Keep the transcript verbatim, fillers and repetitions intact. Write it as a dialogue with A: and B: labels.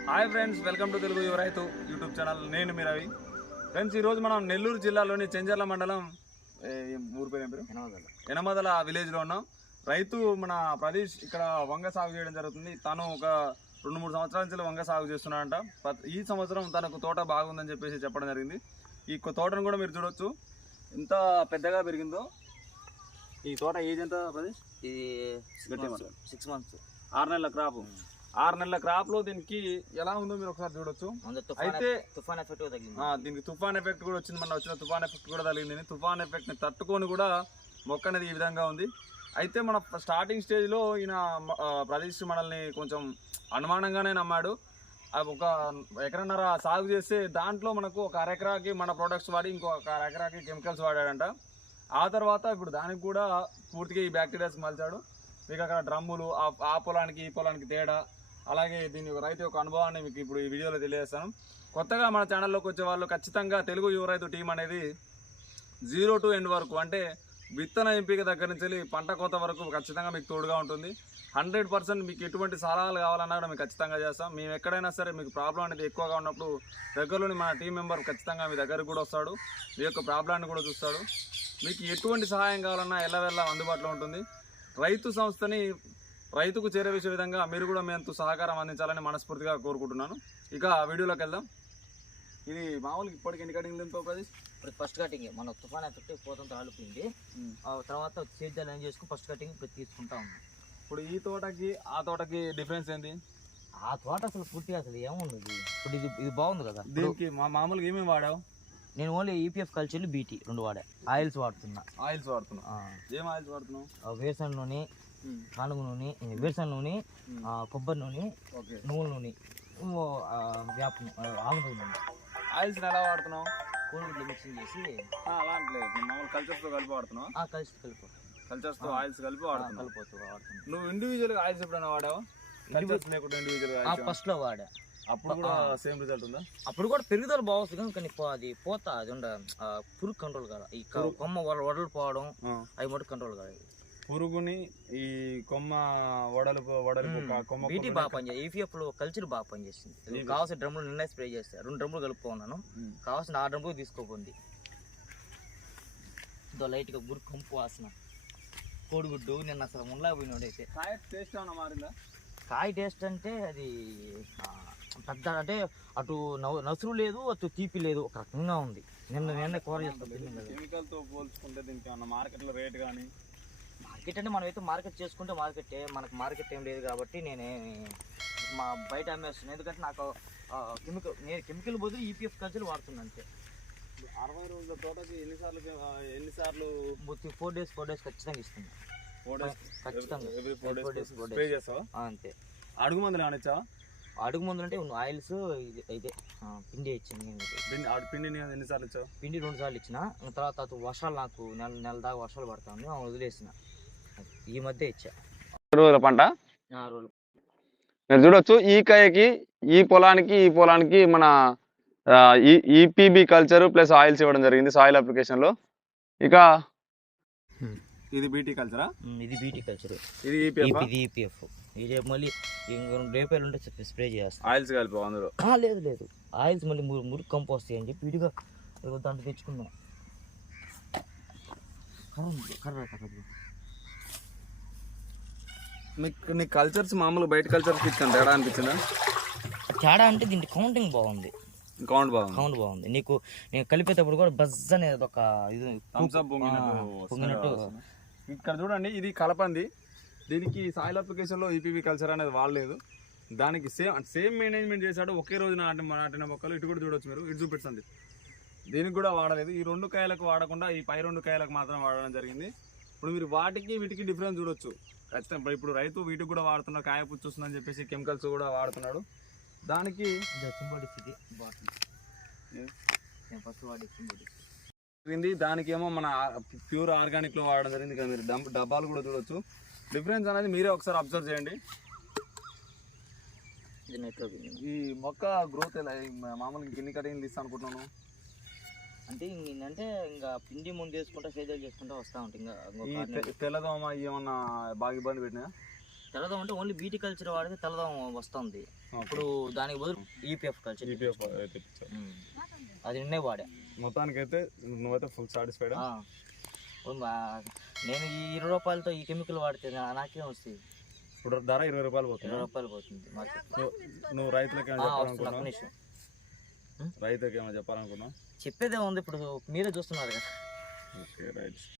A: Hi friends, welcome to Telugu Yuva Raithu YouTube channel. నేను మీ Ravi. Friends, ఈరోజు మనం నెల్లూరు జిల్లాలోని చెంచర్ల మండలం ఊరు పేరు ఏం పేరు ఎనమదల విలేజ్లో ఉన్నాం. రైతు మన ప్రదేశ్ ఇక్కడ వంగ సాగు చేయడం జరుగుతుంది. తను ఒక రెండు మూడు సంవత్సరాల నుంచి వంగ సాగు చేస్తున్నాడంట. ఈ సంవత్సరం తనకు తోట బాగుందని చెప్పేసి చెప్పడం జరిగింది. ఈ తోటను కూడా మీరు చూడొచ్చు ఎంత పెద్దగా పెరిగిందో. ఈ తోట ఏజ్ ఎంత ప్రదేశ్?
B: ఇది సిక్స్ మంత్స్
A: ఆరు నెలల క్రాప్. ఆరు నెలల క్రాప్ లో దీనికి ఎలా ఉందో మీరు ఒకసారి చూడొచ్చు. అయితే
B: తుఫాన్ ఎఫెక్ట్ తగిలింది.
A: దీనికి తుఫాన్ ఎఫెక్ట్ కూడా వచ్చింది. మన వచ్చిన తుఫాన్ ఎఫెక్ట్ కూడా తగిలింది. తుఫాన్ ఎఫెక్ట్ ని తట్టుకొని కూడా మొక్క అనేది ఈ విధంగా ఉంది. అయితే మన స్టార్టింగ్ స్టేజ్ లో ఈయన ప్రదేశ్ మనల్ని కొంచెం అనుమానంగానే నమ్మాడు. ఒక ఎకరన్నర సాగు చేస్తే దాంట్లో మనకు ఒక అరెకరాకి మన ప్రొడక్ట్స్ వాడి ఇంకో అరెకరాకి కెమికల్స్ వాడాడంట. ఆ తర్వాత ఇప్పుడు దానికి కూడా పూర్తిగా ఈ బ్యాక్టీరియాస్ మలిచాడు. మీకు అక్కడ డ్రమ్ములు ఆ పొలానికి ఈ పొలానికి తేడా, అలాగే దీని రైతు యొక్క అనుభవాన్ని మీకు ఇప్పుడు ఈ వీడియోలో తెలియజేస్తాను. కొత్తగా మన ఛానల్లోకి వచ్చే వాళ్ళు ఖచ్చితంగా తెలుగు యువ రైతు టీం అనేది జీరో టు ఎండ్ వరకు, అంటే విత్తన ఎంపిక దగ్గర నుంచి పంట కోత వరకు ఖచ్చితంగా మీకు తోడుగా ఉంటుంది. హండ్రెడ్ పర్సెంట్ మీకు ఎటువంటి సలహాలు కావాలన్నా కూడా మీకు ఖచ్చితంగా చేస్తాం. మేము ఎక్కడైనా సరే మీకు ప్రాబ్లం అనేది ఎక్కువగా ఉన్నప్పుడు దగ్గరలోని మన టీం మెంబర్ ఖచ్చితంగా మీ దగ్గరకు కూడా వస్తాడు. మీ యొక్క ప్రాబ్లాన్ని కూడా చూస్తాడు. మీకు ఎటువంటి సహాయం కావాలన్నా ఎల్లవెల్ల అందుబాటులో ఉంటుంది. రైతు సంస్థని రైతుకు చేరవేసే విధంగా మీరు కూడా మేము సహకారం అందించాలని మనస్ఫూర్తిగా కోరుకుంటున్నాను. ఇక వీడియోలోకి వెళ్దాం. ఇది మామూలుగా ఇప్పటికి ఎన్ని కటింగ్ దింపో ప్రదేశ్?
B: ఇప్పుడు ఫస్ట్ కటింగ్ మన తుఫాన్ ఎఫెక్ట్ పోతంతో ఆలిపోయింది. తర్వాత సేద్యాలు ఏం చేసుకుని ఫస్ట్ కటింగ్ ఇప్పుడు తీసుకుంటా ఉన్నాం.
A: ఇప్పుడు ఈ తోటకి ఆ తోటకి డిఫరెన్స్ ఏంటి?
B: ఆ తోట అసలు పూర్తిగా అసలు ఏముండదు. ఇప్పుడు ఇది ఇది బాగుంది కదా.
A: దీనికి మా మామూలుగా ఏమేమి వాడావు?
B: నేను ఓన్లీ ఈపీఎఫ్ కల్చర్లు బీటీ రెండు వాడా. ఆయిల్స్ వాడుతున్నా.
A: ఆయిల్స్ వాడుతున్నా. ఏం ఆయిల్స్ వాడుతున్నావు?
B: వేరుశనగ నూనె, కానుగ నూనె, వేరుశనగ నూనె, కొబ్బరి నూనె, నువ్వుల నూనె, వేప ఆవు నూనె.
A: ఆయిల్స్ ఎలా వాడుతున్నావు?
B: కోడిగుడ్లు మిక్సింగ్ చేసి
A: అలాంటి మామూలు కల్చర్స్తో కలిపి వాడుతున్నావు?
B: కలిసి కలిపి
A: కల్చర్స్తో ఆయిల్స్ కలిపి వాడుతున్నావు.
B: కలిపోతూ వాడుతున్నావు.
A: నువ్వు ఇండివిజువల్గా ఆయిల్స్ ఎప్పుడైనా వాడావా? కల్చర్స్ లేకుండా ఇండివిజువల్గా
B: ఫస్ట్లో వాడా.
A: అప్పుడు కూడా సేమ్ రిజల్ట్ ఉందా?
B: అప్పుడు కూడా పెరుగుదల బాగుంది, కానీ అది పోతా అది ఉండ పురుగు కంట్రోల్ కాదు. ఈ కొమ్మ వడలు పోవడం అవి మటు కంట్రోల్ కాదు.
A: పురుగుని ఈ కొమ్మ వడలు వడలు కొమ్మ
B: బీటీ బాగా పనిచేస్తుంది. ఈపీఎఫ్ లో కల్చర్ బాగా పనిచేస్తుంది. కావాల్సిన డ్రమ్ములు నిన్న స్ప్రే చేస్తారు. రెండు డ్రమ్ములు కలుపుకున్నాను. కావాల్సిన ఆ డ్రమ్ములు తీసుకోకండి. దో లైట్ గా గురి కంపు వాసన. కోడిగుడ్డు నిన్న అసలు ముళ్ళా పోయినోడైతే.
A: కాయ టేస్ట్ ఏమైనా మారిందా?
B: కాయ టేస్ట్ అంటే అది పెద్ద, అంటే అటు నసురు లేదు, అటు తీపి లేదు, ఒక రకంగా ఉంది. నిన్న నిన్న కూర చేస్తాం.
A: కెమికల్తో పోల్చుకుంటే దీనికి ఏమన్నా మార్కెట్లో రేట్ కానీ?
B: మార్కెట్ అంటే మనం అయితే మార్కెట్ చేసుకుంటే మార్కెట్, మనకు మార్కెట్ ఏం లేదు కాబట్టి నేనే మా బయట అమ్మేస్తున్నాను. ఎందుకంటే నాకు కెమికల్ నేను కెమికల్ బదులు ఈపీఎఫ్ కల్చర్ వాడుతున్నాను అంతే.
A: అరవై రోజుల తోటకి ఎన్నిసార్లు ఎన్నిసార్లు
B: ఫోర్ డేస్ ఫోర్ డేస్ ఖచ్చితంగా ఇస్తున్నాను.
A: ఫోర్ డేస్
B: ఖచ్చితంగా
A: ఫోర్ డేస్ స్ప్రే చేస్తావా?
B: అంతే.
A: అడుగు మందులు ఏమైనా ఇచ్చావా?
B: అడుగు మందులు అంటే ఆయిల్స్ ఇది అయితే పిండి ఇచ్చాను.
A: పిండి పిండిని ఎన్నిసార్లు ఇచ్చావు?
B: పిండి రెండు సార్లు ఇచ్చిన. తర్వాత వర్షాలు నాకు నెల నెల దాకా వర్షాలు పడతా ఉంది, వదిలేసిన. ఈ మధ్య ఇచ్చా.
A: రోజుల పంట
B: రోజులు
A: మీరు చూడొచ్చు. ఈ కాయకి ఈ పొలానికి ఈ పొలానికి మన ఈపీబీ కల్చర్ ప్లస్ ఆయిల్స్ ఇవ్వడం జరిగింది సాయిల్ అప్లికేషన్ లో. ఇక ఇది బీటీ కల్చరా?
B: ఇది బీటీ కల్చర్.
A: ఇది ఈపీఎఫ్.
B: ఇది ఈపీఎఫ్. ఇది రేపు మళ్ళీ రేపేళ్ళు ఉంటే స్ప్రే చేస్తాను.
A: ఆయిల్స్ కలిపి అందులో?
B: లేదు లేదు, ఆయిల్స్ మళ్ళీ మురికి కంపు వస్తాయి అని చెప్పి విడిగా దాంట్లో తెచ్చుకున్నాం. కర్ర కర్ర
A: మీకు నీ కల్చర్స్ మామూలు బయట కల్చర్స్ ఇచ్చాను తేడా అనిపించిందా?
B: తేడా అంటే దీనికి కౌంటింగ్ బాగుంది.
A: కౌంట్ బాగుంది.
B: కౌంట్ బాగుంది. నీకు నేను కలిపేటప్పుడు కూడా బజ్ అనేది ఒక ఇది పొంగినట్టు.
A: ఇక్కడ చూడండి, ఇది కలపంది. దీనికి సాయిల్ అప్లికేషన్లో ఈపీబీ కల్చర్ అనేది వాడలేదు. దానికి సేమ్ సేమ్ మేనేజ్మెంట్ చేశాడు. ఒకే రోజు నాటిన నాటిన మొక్కలు. ఇటు కూడా చూడొచ్చు మీరు, ఇటు చూపించండి. దీనికి కూడా వాడలేదు. ఈ రెండు కాయలకు వాడకుండా ఈ పై రెండు కాయలకు మాత్రం వాడడం జరిగింది. ఇప్పుడు మీరు వాటికి వీటికి డిఫరెన్స్ చూడొచ్చు ఖచ్చితంగా. ఇప్పుడు రైతు వీటికి కూడా వాడుతున్న కాయ పుచ్చుస్తుందని చెప్పేసి కెమికల్స్ కూడా వాడుతున్నాడు. దానికి దానికి ఏమో మన ప్యూర్ ఆర్గానిక్ లో వాడడం జరిగింది. ఇక్కడ మీరు డబ్బాలు కూడా చూడొచ్చు. డిఫరెన్స్ అనేది మీరే ఒకసారి అబ్జర్వ్ చేయండి. ఈ మొక్క గ్రోత్ ఎలా మామూలుగా ఎన్ని కటింగ్ తీస్తా అనుకుంటున్నాను?
B: అంటే అంటే ఇంకా పిండి ముందు చేసుకుంటా సేద్యాలు చేసుకుంటా వస్తా ఉంటాయి. ఇంకా
A: తెల్లదోమ ఏమన్నా బాగా ఇబ్బంది పెట్టినా?
B: తెల్లదోమ అంటే ఓన్లీ బీటీ కల్చర్ వాడితే తెల్లదోమ వస్తుంది. ఇప్పుడు దానికి బదులు ఈపీఎఫ్ కల్చర్
A: ఈపీఎఫ్ అయితే ఇప్పించారు.
B: అది నిన్నే వాడా.
A: మొత్తానికైతే నువ్వైతే ఫుల్ సాటిస్ఫైడ్?
B: నేను ఈ ఇరవై రూపాయలతో ఈ కెమికల్ వాడితే నా- నాకేం వస్తుంది?
A: ఇప్పుడు ధర ఇరవై రూపాయలు పోతుంది.
B: ఇరవై రూపాయలు పోతుంది మార్కెట్.
A: నువ్వు- నువ్వు రైతులకు ఏమైనా చెప్పాలనుకున్నావు?
B: నిమిషం
A: రైతులకు ఏమైనా చెప్పాలనుకున్నావు?
B: చెప్పేదే ఉంది, ఇప్పుడు మీరే చూస్తున్నారు కదా.
A: Okay right.